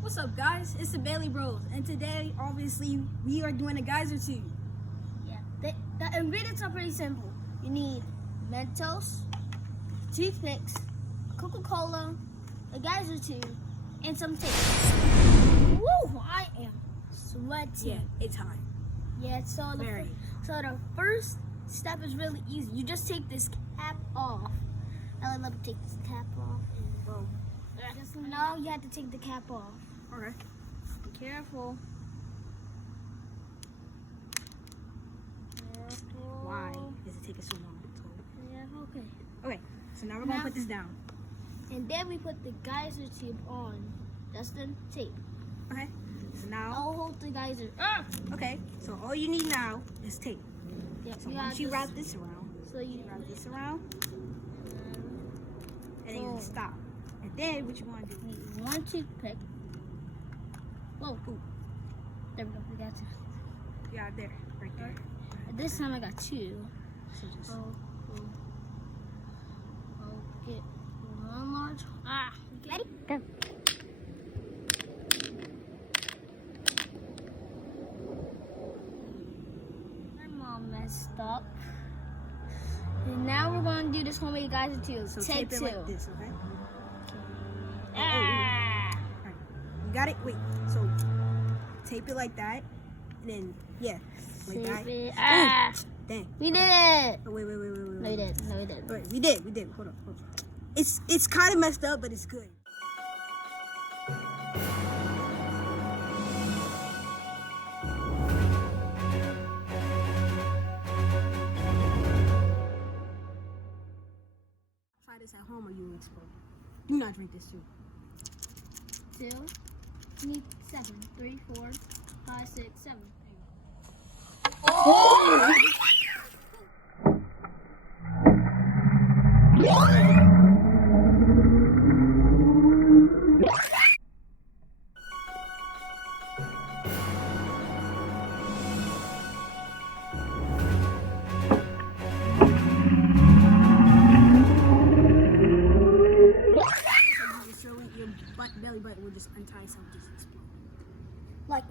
What's up, guys? It's the Bailey Bros, and today, obviously, we are doing a geyser tube. Yeah, the ingredients are pretty simple. You need mentos, toothpicks, Coca-Cola, a geyser tube, and some tape. Woo! I am sweating. Yeah, it's hot. Yeah, so the first step is really easy. You just take this cap off. Let me take this cap off. Whoa. Just now you have to take the cap off. Okay. Be careful. Careful. Why is it taking so long? Yeah, okay. Okay, so now we're going to put this down. And then we put the geyser tube on. That's the tape. Okay, so now... I'll hold the geyser. Okay, so all you need now is tape. Yep, So once you wrap this around, so you wrap this around, and then you stop. And then what you want to do? need one toothpick. Whoa, ooh. There we go, we got two. Yeah, there, right there. This time I got two. So just... I'll get one large. Ready? Go. My mom messed up. And now we're going to do this homemade geyser tube. So Take tape it two. like this, okay? Ah! Right. You got it? Wait, so tape it like that, and then, yeah, like that. Tape it. Dang. We did it! Oh, wait. No, we didn't. No, we didn't. Wait, we did. Hold on. It's kind of messed up, but it's good. Try this at home or you will explode. Do not drink this too. 2, you need 7, 3, 4, 5, 6, 7. Oh! Belly button will just untie some, just explode. Like.